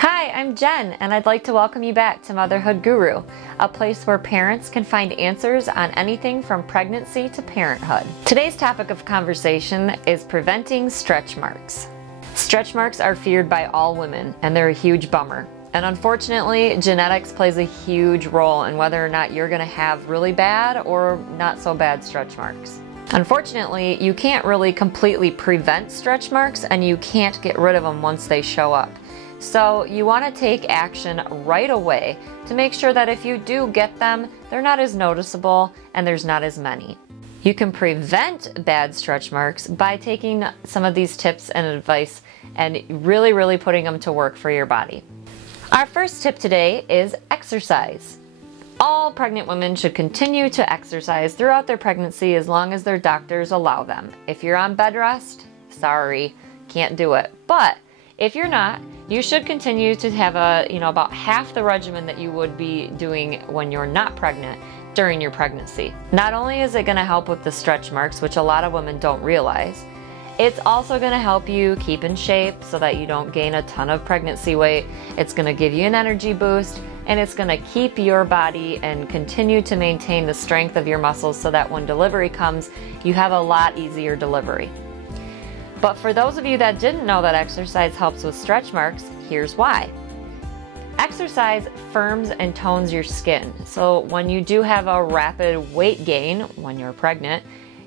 Hi, I'm Jen, and I'd like to welcome you back to Motherhood Guru, a place where parents can find answers on anything from pregnancy to parenthood. Today's topic of conversation is preventing stretch marks. Stretch marks are feared by all women, and they're a huge bummer. And unfortunately, genetics plays a huge role in whether or not you're going to have really bad or not so bad stretch marks. Unfortunately, you can't really completely prevent stretch marks, and you can't get rid of them once they show up. So you want to take action right away to make sure that if you do get them, they're not as noticeable and there's not as many. You can prevent bad stretch marks by taking some of these tips and advice and really putting them to work for your body. Our first tip today is exercise. All pregnant women should continue to exercise throughout their pregnancy as long as their doctors allow them. If you're on bed rest, sorry, can't do it. But if you're not, you should continue to have about half the regimen that you would be doing when you're not pregnant during your pregnancy. Not only is it going to help with the stretch marks, which a lot of women don't realize, it's also going to help you keep in shape so that you don't gain a ton of pregnancy weight. It's going to give you an energy boost, and it's going to keep your body and continue to maintain the strength of your muscles so that when delivery comes, you have a lot easier delivery. But for those of you that didn't know that exercise helps with stretch marks, here's why. Exercise firms and tones your skin. So when you do have a rapid weight gain when you're pregnant,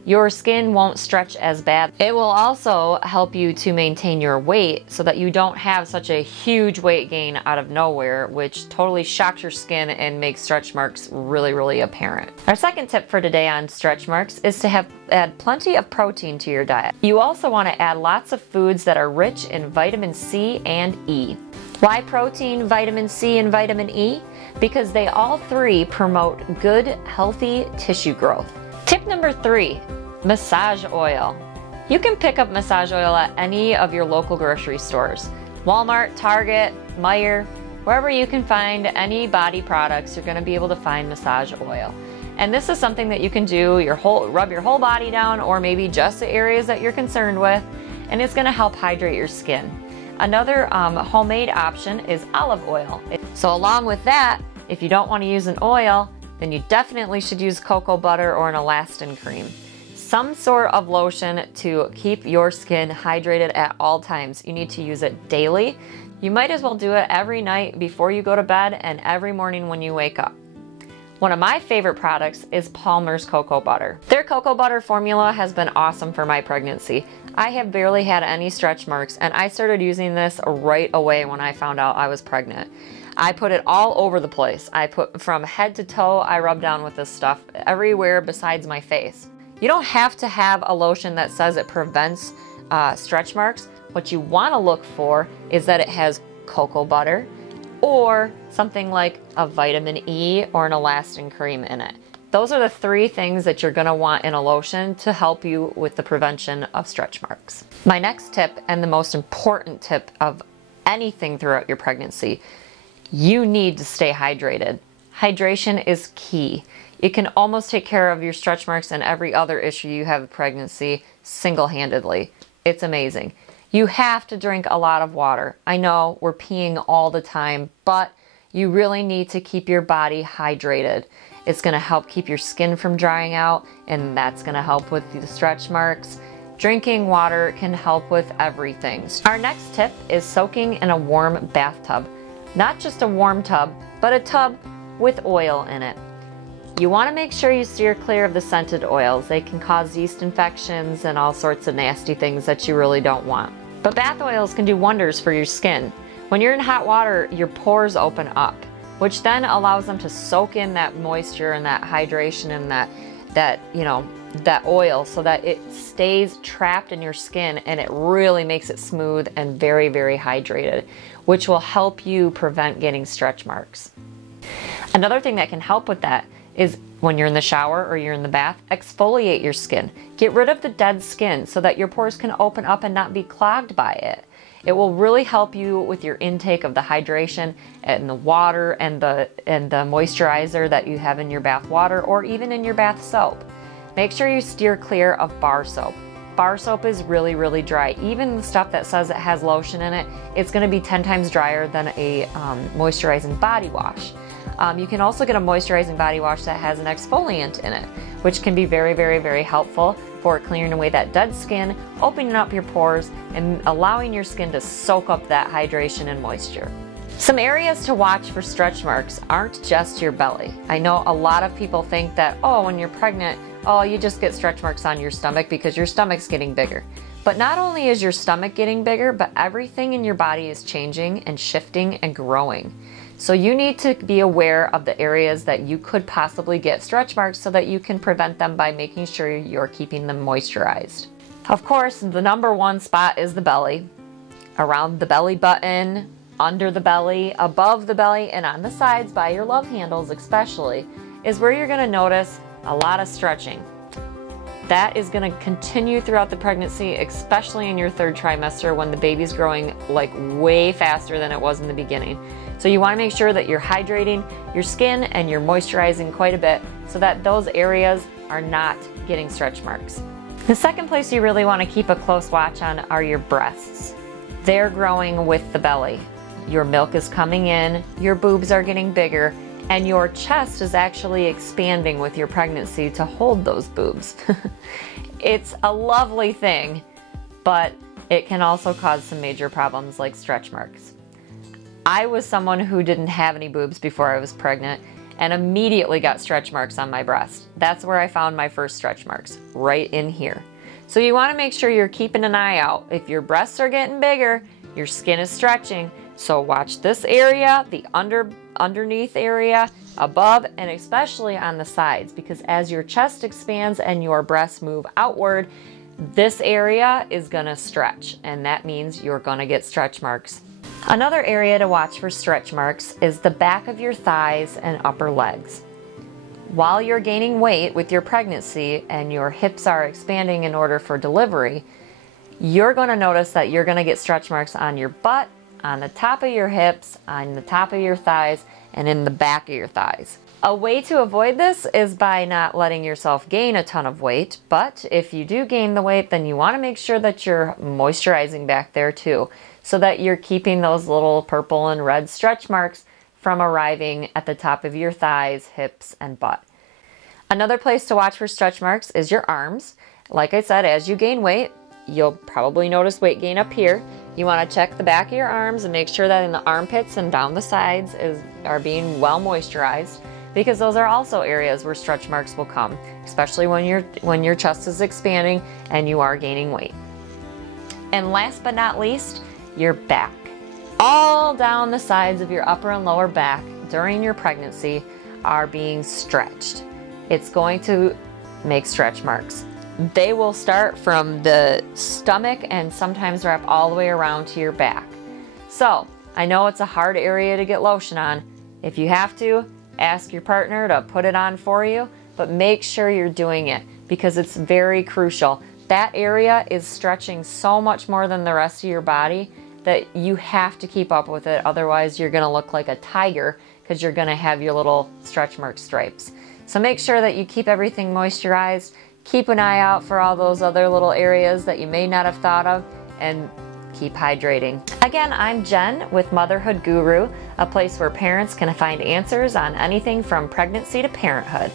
your skin won't stretch as bad. It will also help you to maintain your weight so that you don't have such a huge weight gain out of nowhere, which totally shocks your skin and makes stretch marks really apparent. Our second tip for today on stretch marks is to add plenty of protein to your diet. You also want to add lots of foods that are rich in vitamin C and E. Why protein, vitamin C, and vitamin E? Because they all three promote good, healthy tissue growth. Tip number 3, massage oil. You can pick up massage oil at any of your local grocery stores. Walmart, Target, Meijer, wherever you can find any body products, you're going to be able to find massage oil. And this is something that you can do, rub your whole body down, or maybe just the areas that you're concerned with, and it's going to help hydrate your skin. Another homemade option is olive oil. So along with that, if you don't want to use an oil, then you definitely should use cocoa butter or an elastin cream. Some sort of lotion to keep your skin hydrated at all times. You need to use it daily. You might as well do it every night before you go to bed and every morning when you wake up. One of my favorite products is Palmer's cocoa butter. Their cocoa butter formula has been awesome for my pregnancy. I have barely had any stretch marks, and I started using this right away when I found out I was pregnant. I put it all over the place. I put from head to toe, I rub down with this stuff everywhere besides my face. You don't have to have a lotion that says it prevents stretch marks. What you want to look for is that it has cocoa butter or something like a vitamin E or an elastin cream in it. Those are the 3 things that you're going to want in a lotion to help you with the prevention of stretch marks. My next tip, and the most important tip of anything throughout your pregnancy, you need to stay hydrated. Hydration is key. It can almost take care of your stretch marks and every other issue you have with pregnancy single-handedly. It's amazing. You have to drink a lot of water. I know we're peeing all the time, but you really need to keep your body hydrated. It's going to help keep your skin from drying out, and that's going to help with the stretch marks. Drinking water can help with everything. Our next tip is soaking in a warm bathtub. Not just a warm tub, but a tub with oil in it. You want to make sure you steer clear of the scented oils. They can cause yeast infections and all sorts of nasty things that you really don't want. But bath oils can do wonders for your skin. When you're in hot water, your pores open up, which then allows them to soak in that moisture and that hydration and that oil so that it stays trapped in your skin, and it really makes it smooth and very hydrated, which will help you prevent getting stretch marks. Another thing that can help with that is when you're in the shower or you're in the bath, exfoliate your skin. Get rid of the dead skin so that your pores can open up and not be clogged by it. It will really help you with your intake of the hydration and the water and the moisturizer that you have in your bath water or even in your bath soap. Make sure you steer clear of bar soap. bar soap is really, really dry. Even the stuff that says it has lotion in it, it's going to be 10 times drier than a moisturizing body wash. You can also get a moisturizing body wash that has an exfoliant in it, which can be very, very, very helpful for clearing away that dead skin, opening up your pores, and allowing your skin to soak up that hydration and moisture. Some areas to watch for stretch marks aren't just your belly. I know a lot of people think that, oh, when you're pregnant, oh, you just get stretch marks on your stomach because your stomach's getting bigger. But not only is your stomach getting bigger, but everything in your body is changing and shifting and growing. So you need to be aware of the areas that you could possibly get stretch marks so that you can prevent them by making sure you're keeping them moisturized. Of course, the number one spot is the belly. Around the belly button, under the belly, above the belly, and on the sides by your love handles especially, is where you're going to notice a lot of stretching. That is going to continue throughout the pregnancy, especially in your third trimester when the baby's growing like way faster than it was in the beginning. So you want to make sure that you're hydrating your skin and you're moisturizing quite a bit so that those areas are not getting stretch marks. The second place you really want to keep a close watch on are your breasts. They're growing with the belly. Your milk is coming in, your boobs are getting bigger, and your chest is actually expanding with your pregnancy to hold those boobs. It's a lovely thing, but it can also cause some major problems like stretch marks. I was someone who didn't have any boobs before I was pregnant and immediately got stretch marks on my breast. That's where I found my first stretch marks, right in here. So you want to make sure you're keeping an eye out. If your breasts are getting bigger, your skin is stretching. So watch this area, the underneath area, above, and especially on the sides, because as your chest expands and your breasts move outward, this area is going to stretch, and that means you're going to get stretch marks. Another area to watch for stretch marks is the back of your thighs and upper legs. While you're gaining weight with your pregnancy and your hips are expanding in order for delivery, you're going to notice that you're going to get stretch marks on your butt, on the top of your hips, on the top of your thighs, and in the back of your thighs. A way to avoid this is by not letting yourself gain a ton of weight, but if you do gain the weight, then you want to make sure that you're moisturizing back there too, so that you're keeping those little purple and red stretch marks from arriving at the top of your thighs, hips, and butt. Another place to watch for stretch marks is your arms. Like I said, as you gain weight, you'll probably notice weight gain up here. You want to check the back of your arms and make sure that in the armpits and down the sides are being well moisturized, because those are also areas where stretch marks will come, especially when your chest is expanding and you are gaining weight. And last but not least, your back. All down the sides of your upper and lower back during your pregnancy are being stretched. It's going to make stretch marks. They will start from the stomach and sometimes wrap all the way around to your back. So, I know it's a hard area to get lotion on. If you have to, ask your partner to put it on for you, but make sure you're doing it because it's very crucial. That area is stretching so much more than the rest of your body that you have to keep up with it. Otherwise, you're going to look like a tiger because you're going to have your little stretch mark stripes. So make sure that you keep everything moisturized. Keep an eye out for all those other little areas that you may not have thought of, and keep hydrating. Again, I'm Jen with Motherhood Guru, a place where parents can find answers on anything from pregnancy to parenthood.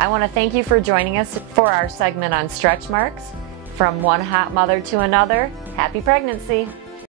I want to thank you for joining us for our segment on stretch marks. From one hot mother to another, happy pregnancy!